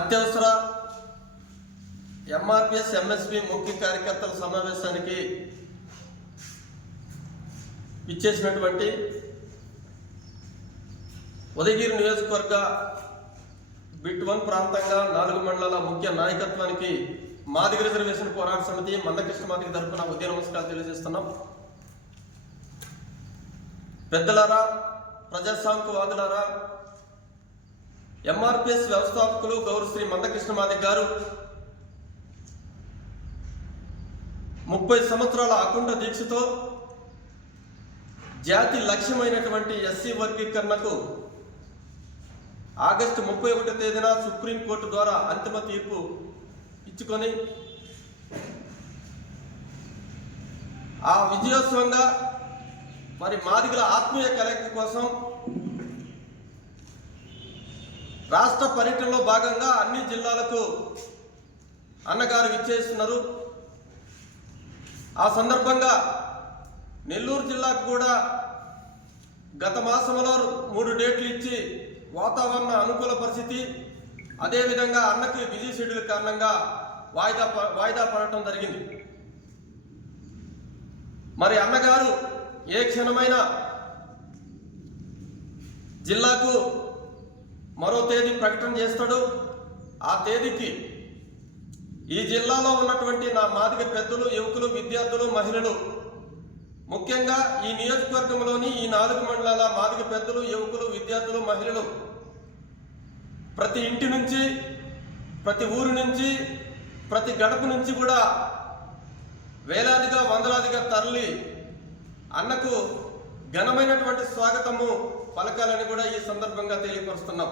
అత్యవసర ఎంఆర్పిఎస్ ఎంఎస్పి ముఖ్య కార్యకర్తల సమావేశానికి ఇచ్చేసినటువంటి ఉదయగిరి నియోజకవర్గ బిట్ 1 ప్రాంతంగా 4 మండలాల ముఖ్య నాయకత్వానికి మాదిగ రిజర్వేషన్ పోరాట సమితి మందకృష్ణ మాదిగ తరఫున ఉదయ నమస్కారాలు తెలియజేస్తున్నాం. పెద్దలారా, ప్రజాస్వామికవాదులారా, ఎంఆర్పిఎస్ వ్యవస్థాపకులు గౌరవ శ్రీ మందకృష్ణ మాదిగ గారు 30 సంవత్సరాల అకుంఠ దీక్షతో జాతి లక్ష్యమైనటువంటి ఎస్సీ వర్గీకరణకు ఆగస్టు 31వ తేదీన సుప్రీంకోర్టు ద్వారా అంతిమ తీర్పు ఇచ్చుకొని ఆ విజయోత్సవంగా మరి మాదిగల ఆత్మీయ కలయిక కోసం రాష్ట్ర పర్యటనలో భాగంగా అన్ని జిల్లాలకు అన్నగారు ఇచ్చేస్తున్నారు. ఆ సందర్భంగా నెల్లూరు జిల్లాకు కూడా గత మాసంలో 3 డేట్లు ఇచ్చి వాతావరణ అనుకూల పరిస్థితి, అదేవిధంగా అన్నకి బిజీ షెడ్యూల్ కారణంగా వాయిదా పడటం జరిగింది. మరి అన్నగారు ఏ క్షణమైన జిల్లాకు మరో తేదీ ప్రకటన చేస్తాడు. ఆ తేదీకి ఈ జిల్లాలో ఉన్నటువంటి నా మాదిగ పెద్దలు, యువకులు, విద్యార్థులు, మహిళలు, ముఖ్యంగా ఈ నియోజకవర్గంలోని ఈ 4 మండలాల మాదిగ పెద్దలు, యువకులు, విద్యార్థులు, మహిళలు ప్రతి ఇంటి నుంచి, ప్రతి ఊరు నుంచి, ప్రతి గడప నుంచి కూడా వేలాదిగా వందలాదిగా తరలి అన్నకు ఘనమైనటువంటి స్వాగతము పలకాలని కూడా ఈ సందర్భంగా తెలియపరుస్తున్నాం.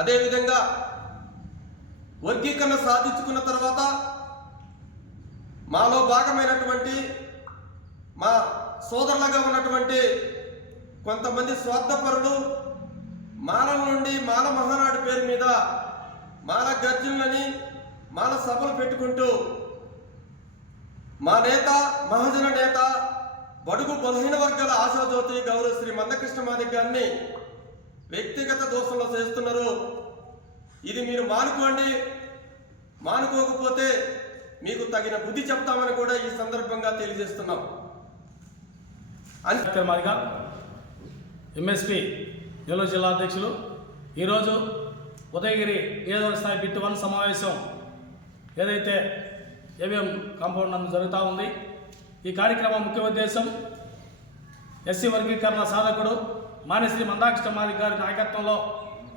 అదేవిధంగా వర్గీకరణ సాధించుకున్న తర్వాత మాలో భాగమైనటువంటి మా సోదరులుగా ఉన్నటువంటి కొంతమంది స్వార్థపరులు మాలల నుండి మాల మహానాడు పేరు మీద మాల గర్జనులని మాల సభలు పెట్టుకుంటూ మా నేత, మహాజన నేత, బడుగు బలహీన వర్గాల ఆశాజ్యోతి గౌరవ శ్రీ మందకృష్ణ మాదిగ గారిని వ్యక్తిగత దోషంలో చేస్తున్నారు. ఇది మీరు మానుకోండి, మానుకోకపోతే మీకు తగిన బుద్ధి చెప్తామని కూడా ఈ సందర్భంగా తెలియజేస్తున్నాం. మాదిగ ఎంఎస్పి నెల్లూరు జిల్లా అధ్యక్షులు ఈరోజు ఉదయగిరి నియోజకవర్గ స్థాయి బిట్ 1 సమావేశం ఏదైతే ఏవిఎం కాంపౌండ్ నందు జరుగుతూ ఉంది. ఈ కార్యక్రమం ముఖ్య ఉద్దేశం ఎస్సీ వర్గీకరణ సాధకుడు మాన్యశ్రీ మందకృష్ణ మాదిగ గారి నాయకత్వంలో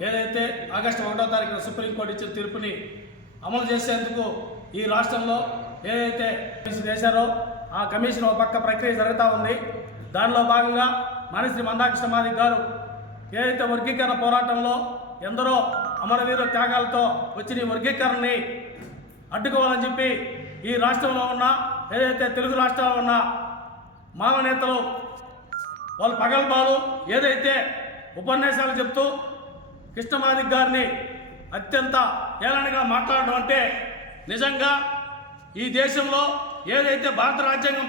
ఏదైతే ఆగస్టు 1వ తారీఖున సుప్రీంకోర్టు ఇచ్చిన తీర్పుని అమలు చేసేందుకు ఈ రాష్ట్రంలో ఏదైతే కమిషన్ చేశారో ఆ కమిషన్ ఒక పక్క ప్రక్రియ జరుగుతూ ఉంది. దానిలో భాగంగా మాన్యశ్రీ మందకృష్ణ మాదిగ గారు ఏదైతే వర్గీకరణ పోరాటంలో ఎందరో అమరవీరుల త్యాగాలతో వచ్చిన ఈ వర్గీకరణని అడ్డుకోవాలని చెప్పి ఈ రాష్ట్రంలో ఉన్న ఏదైతే తెలుగు రాష్ట్రాల్లో ఉన్న మాల నేతలు వాళ్ళు పగల్బాలు ఏదైతే ఉపన్యాసాలు చెప్తూ కృష్ణ మాదిగ గారిని అత్యంత ఏలనగా మాట్లాడడం అంటే నిజంగా ఈ దేశంలో ఏదైతే భారత రాజ్యాంగం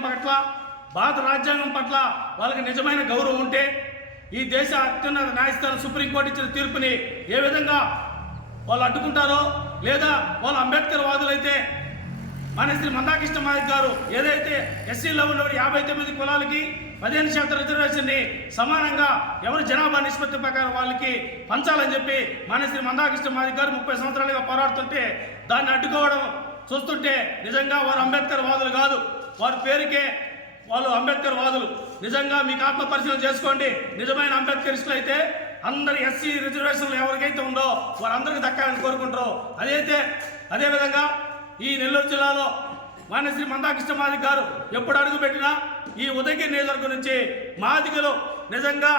పట్ల వాళ్ళకి నిజమైన గౌరవం ఉంటే ఈ దేశ అత్యున్నత న్యాయస్థానం సుప్రీంకోర్టు ఇచ్చిన తీర్పుని ఏ విధంగా వాళ్ళు అడ్డుకుంటారో, లేదా వాళ్ళు అంబేద్కర్ వాదులైతే మాన్యశ్రీ మందకృష్ణ మాదిగ గారు ఏదైతే ఎస్సీలో ఉన్న 59 కులాలకి 15% రిజర్వేషన్ని సమానంగా ఎవరు జనాభా నిష్పత్తి ప్రకారం వాళ్ళకి పంచాలని చెప్పి మాన్యశ్రీ మందకృష్ణ మాదిగ గారు 30 సంవత్సరాలుగా పోరాడుతుంటే దాన్ని అడ్డుకోవడం చూస్తుంటే నిజంగా వారు అంబేద్కర్ వాదులు కాదు, వారి పేరుకే వాళ్ళు అంబేద్కర్ వాదులు. నిజంగా మీకు ఆత్మ పరిశీలన చేసుకోండి. నిజమైన అంబేద్కరిస్టులు అయితే అందరు ఎస్సీ రిజర్వేషన్లు ఎవరికైతే ఉందో వారందరికీ దక్కాలని కోరుకుంటారు. అదేవిధంగా ఈ నెల్లూరు జిల్లాలో మాన్యశ్రీ మందకృష్ణ మాదిగ గారు ఎప్పుడు అడుగుపెట్టినా ఈ ఉదయగిరి నియోజకవర్గం నుంచి మాదిగలు నిజంగా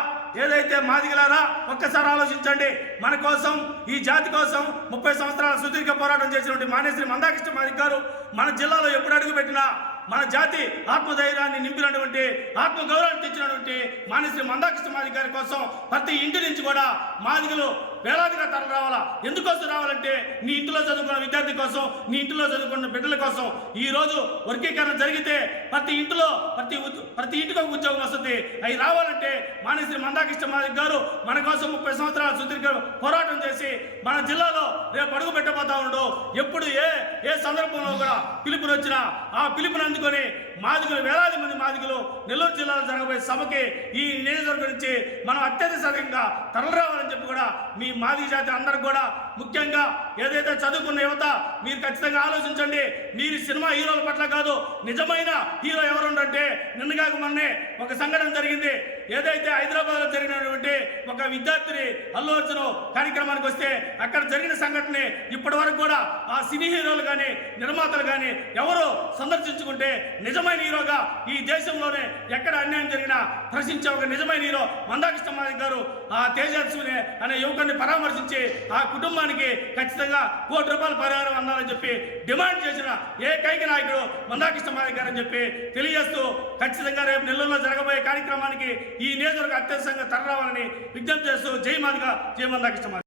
ఏదైతే మాదిగలారా ఒక్కసారి ఆలోచించండి. మన కోసం, ఈ జాతి కోసం 30 సంవత్సరాల సుదీర్ఘ పోరాటం చేసినటువంటి మాన్యశ్రీ మందకృష్ణ మాదిగ గారు మన జిల్లాలో ఎప్పుడు అడుగుపెట్టినా మన జాతి ఆత్మధైర్యాన్ని నింపినటువంటి, ఆత్మగౌరవాన్ని తెచ్చినటువంటి మాన్యశ్రీ మందకృష్ణ మాదిగ గారి కోసం ప్రతి ఇంటి నుంచి కూడా మాదిగలు వేలాదిగా తరలి రావాలా. ఎందుకోసం రావాలంటే నీ ఇంటిలో చదువుకున్న విద్యార్థి కోసం, నీ ఇంటిలో చదువుకున్న బిడ్డల కోసం. ఈ రోజు వర్గీకరణ జరిగితే ప్రతి ఇంటిలో ప్రతి ఇంటికి ఒక ఉద్యోగం వస్తుంది. అవి రావాలంటే మానేశ్రీ మందాకృష్ణ మాదిక్ గారు మన కోసం 30 సంవత్సరాల సుదీర్ఘ పోరాటం చేసి మన జిల్లాలో రేపు అడుగు పెట్టబోతా ఉండడు. ఎప్పుడు ఏ సందర్భంలో కూడా పిలుపుని వచ్చినా ఆ పిలుపుని అందుకొని మాదిగలు, వేలాది మంది మాదిగలు నెల్లూరు జిల్లాలో జరగబోయే సభకి ఈ నియోజకవర్గం నుంచి మనం అత్యధిక శాతంగా తరలిరావాలని చెప్పి కూడా మీ మాదిగ జాతి అందరికి కూడా, ముఖ్యంగా ఏదైతే చదువుకున్న యువత మీరు ఖచ్చితంగా ఆలోచించండి. మీరు సినిమా హీరోల పట్ల కాదు, నిజమైన హీరో ఎవరుండంటే నిన్నగాక మొన్నే ఒక సంఘటన జరిగింది. ఏదైతే హైదరాబాద్లో జరిగినటువంటి ఒక విద్యార్థిని అల్లు అర్జున్ కార్యక్రమానికి వస్తే అక్కడ జరిగిన సంఘటన ఇప్పటి వరకు కూడా ఆ సినీ హీరోలు కానీ నిర్మాతలు కానీ ఎవరు సందర్శించుకుంటే నిజమైన హీరోగా ఈ దేశంలోనే ఎక్కడ అన్యాయం జరిగినా ప్రశ్నించే ఒక నిజమైన హీరో మందాకృష్ణ మాదిక్ గారు ఆ తేజస్విని అనే యువకుడిని పరామర్శించి ఆ కుటుంబానికి ఖచ్చితంగా ₹1 కోటి పరిహారం అందాలని చెప్పి డిమాండ్ చేసిన ఏకైక నాయకుడు మందాకృష్ణ మాదిక్ గారు అని చెప్పి తెలియజేస్తూ, ఖచ్చితంగా రేపు నెల్లూరులో జరగబోయే కార్యక్రమానికి ఈ నియోజకవర్గ అత్యవసరంగా తరలిరావాలని విజ్ఞప్తి చేస్తూ జై మాదిగ, జై మందాకృష్ణ మాదిగ.